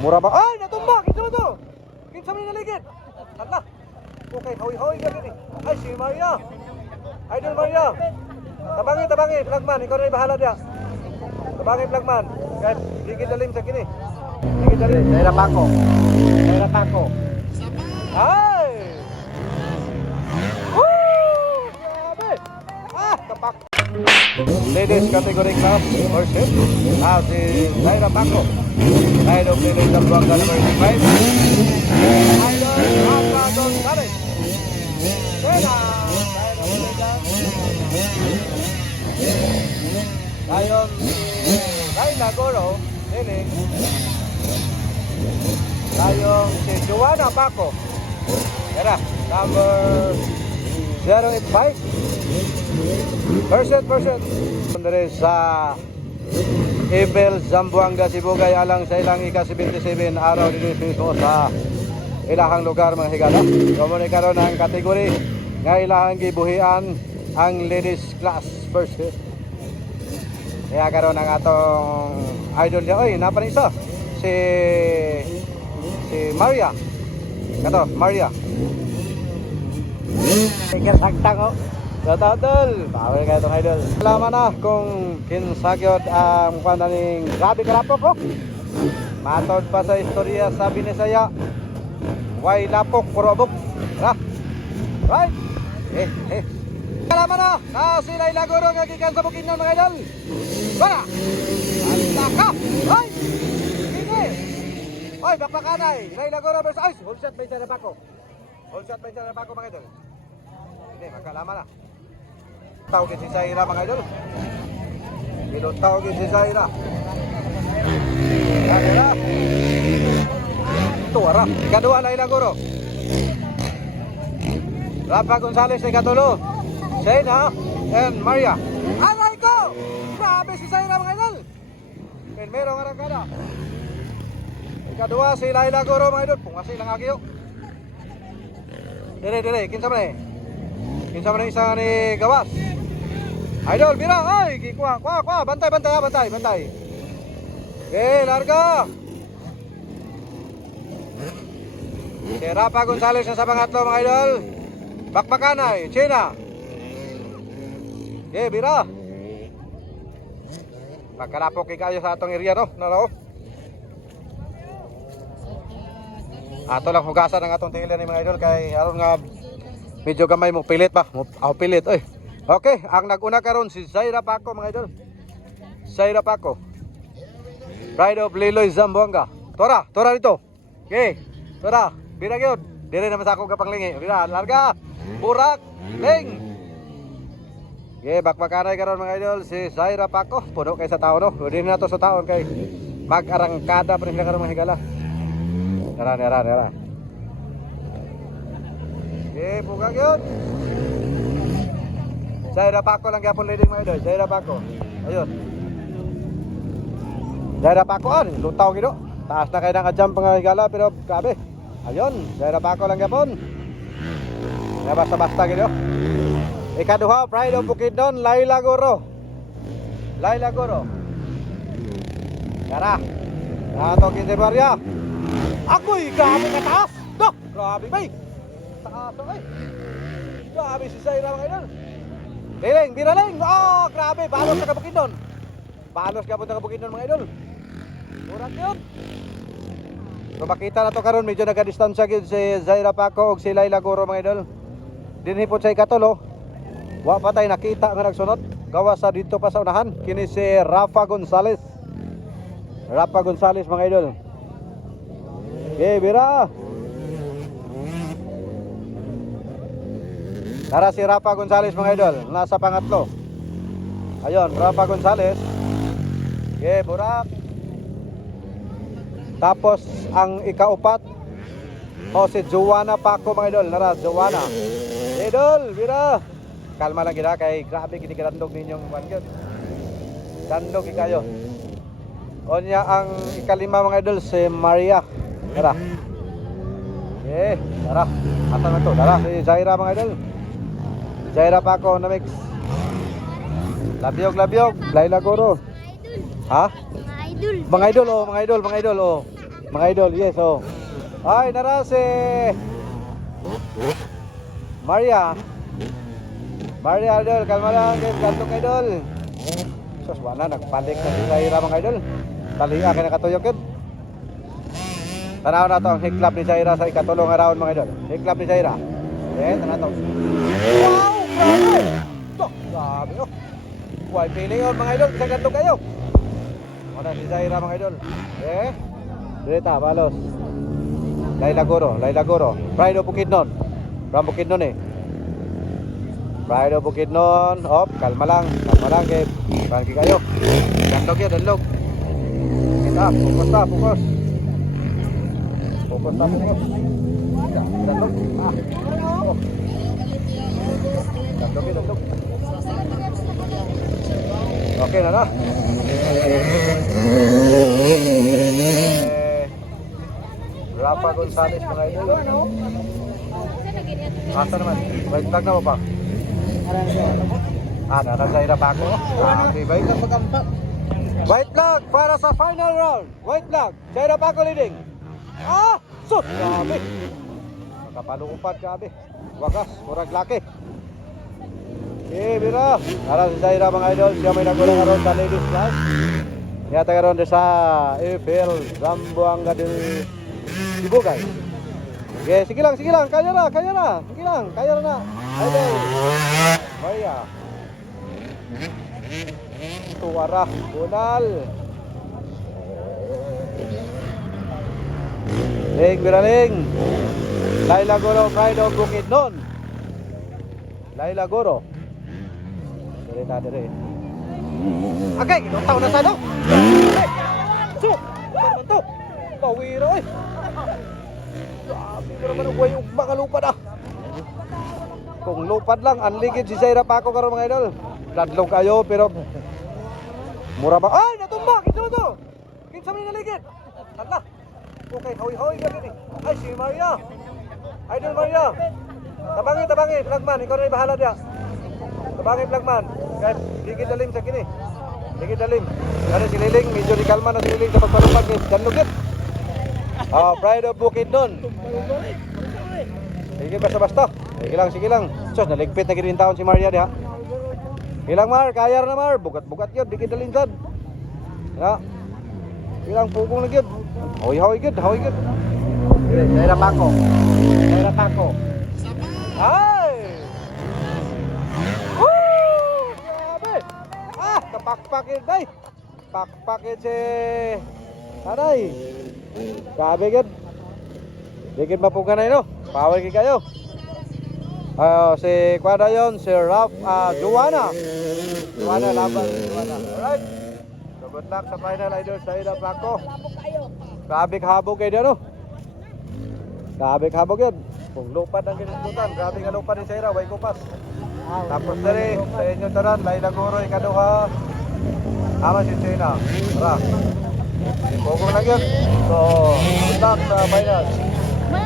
Mura ba? Ay, natumba! Kinsa mo to? Kinsa mo naligid? Hala. Okay, hawi-hawi ka din eh. Ay, si Maria. Idol Maria. Tabangi, flagman. Ikaw na yung bahala dia. Tabangi, flagman. Kahit higit dalim sa kini. Higit dalim. Daira Paco. Ay! Woo! Grabe! Ah, tapak. Ladies category club worship. Si Daira Paco. Idol Ladies of Buanga number 85. Idol Rafa Gonzalez. Buena! Dayon Laila Goro. Nini. Dayon si Joanna Paco. Yan number 085. Percent. Dari sa Ibel Zamboanga Sibugay alang sa ilang ika-77 araw din mismo sa ilahang lugar mga higala. Kumuni karon ang kategory nga ilahang gibuhian ang ladies class first. Kaya karon ang atong idol niya. Oy, napa isa si Maria. Kato, Maria. Ikasagtang ko. Totoo, bawal kayo itong idol. Alaman na kung kinsagyod ang mukha na ning grabe kalapok ko. Matod pa sa istorya sa Binisaya. Way lapok, puro abog. Right? Alaman na si Laila Goro nga gikan sa Bukidnon mga idol. Wala! Alaka! Hoy! Sige! Hoy, bakbakanay! Laila Goro versus Ice! Hold shot by Daira Paco. Mga idol. Hindi, magkalaman na. Tawagin si Zaira mga idol. Tawagin si Zaira. Zaira. Ito ara. Ikadua Laila Goro. Rafa Gonzalez ikatulo. Zaina and Maria. Aray ko! Grabe si Zaira mga idol. Merong arangkada. Ikadua si Laila Goro mga idol. Pungasi lang agyo. Dire. Kinsa man isa ni Gawas. Idol, bira, ay, kuha, bantay. Larga. Si Rafa Gonzalez sa pangatlo mga idol. Bakbakanay, China. Bira. Pagkalapok kayo sa atong area, no? Naro. Ato lang hugasan ang atong tingin ni mga idol kay aron nga medyo gamay mo pilit ba? Pilit oy. Okay, ang naguna karon si Zaira Paco mga idol. Zaira Paco. Pride of Liloy Zamboanga. Tora dito. Okay. Tora, bira gyud. Dire naman sa ako kapanglingi. Bira, larga. Burak, ling. Okay, bakbakanay karon mga idol si Zaira Paco. Puno kay sa tao no. Dili na to sa taon kay mag-arangkada pa rin sila karon mga higala. Nara. Okay, bugag yun. Zaira Paco lang yapon leading mga idol. Zaira Paco. Ayun. Zaira Paco lutaw gido. Taas na kayo naka-jump mga higala pero grabe. Ayun, Zaira Paco lang yapon. Nga basta-basta gido. Ikaduha, Pride of Bukidnon, Laila Goro. Tara. Nato kinsi Maria. Ako'y grabe kataas. Grabe bay. Taas ay. Grabe si Zaira mga idol. Biraling. Grabe. Balos ka Bukidnon. Mga idol. Urat yun. So makita na to karon medyo nagadistansya gyud si Zaira Paco ug si Laila Goro mga idol. Dinhi po sa ikatulo. Wa pa tay nakita nga nagsunod. Gawas sa dito pa sa unahan. Kini si Rafa Gonzalez mga idol. Bira. Tara si Rafa Gonzalez mga idol, nasa pangatlo. Ayun, Rafa Gonzalez. Burak. Tapos ang ikaupat si Joanna Paco mga idol. Nara, Joanna. Idol, bira. Kalma lang gina kay grabe gini kadandog ninyong wangyod. Dandog kayo. Onya ang ikalima mga idol si Maria. Tara. Tara. Asa na to? Tara, si Zaira mga idol. Zaira Paco na mix. Labyog. Laila Goro. Ha? Mga idol. Mga idol, yes, oh. Ay, nara si Maria. Maria, idol, kalma lang, guys, gantok, idol. Sus, wala, nagpalik na si Zaira, mga idol. Taliha ka na katuyok yun. Tanaw na to ang hiklap ni Zaira sa ikatulong araw, mga idol. Hiklap ni Zaira. Eh, tanaw to. Wow, grabe! Ito, grabe, oh. Huwag pili yun, mga idol, isang gantok kayo. Muna si Zaira, mga idol. Eh, Direta, balos. Laila Goro. Pride of Bukidnon. From Bukidnon eh. Pride of Bukidnon. Op, kalma lang, kay Frankie kayo. Dandog yan, dandog. Kita, fokus na, fokus. Fokus. Dandog. Ah. Oh. Dandog. Okay na. Rafa Gonzales, mga idol. Asa naman? Right flag na mo pa? Narasaira pa ako. Okay, baik lang magampak. White flag para sa final round. White flag. Zaira pa ako leading. Sus! Grabe. Makapaluupat, grabe. Wagas, murag laki. Bira. Para si Zaira, mga idol. Siya may nagulang aron sa ladies class. Nyata karon sa EFL Zamboanga del Sibugay. Okay, sige lang. Kaya na. Sige lang, kaya na. Idol. Maria. Tuwara, bunal. Biraling. Laila Goro, Pride of Bukidnon. Laila Goro. Dire. Okay, ginutaw na sa no. So, ano to? Tawiro eh. Grabe mo naman ang buhay ugma ka lupad ah. Kung lupad lang, unligid si Zaira Paco karon, mga idol. Ladlong kayo pero mura ba? Ay, natumba! Kinsa mo to? Kinsa mo naligid? Tala. Okay, hawi-hawi ka gini. Ay, si Maria. Idol Maria. Tabangi, flagman. Ikaw na yung bahala diya. Tabangi, flagman. Guys, digid dalim sa kini. Digid dalim. Ano si Liling, medyo di kalma na si Liling sa pagpalupag. Ganlugit. Pride of Bukidnon. Sige, basta. Sige lang. Sos, naligpit na gini taon si Maria diha. Ilang Mar, kaya na Mar. Bugat yun, digid dalim sad. Ya. Ilang pugong lagi yun. Hawi gud. Zaira Paco. Ay! Woo! Grabe! Kapakpakit day. Pakpakit si Tanay. Grabe gud. Digid mapuganay no. Power gid kayo. Si Kwada yon, si Ralph Joanna. Alright. So good luck sa final, idol, sa Zaira Paco. Grabe habog kayo dyan, no? Grabe habog yan. Kung lupad ang ginututan, grabe nga lupad ni Zaira, way kupas. Tapos na rin, sa inyo tanan, Laila Goro, ikaduha. Ama si China. Tara. Pugong lang yun. So, good luck sa final.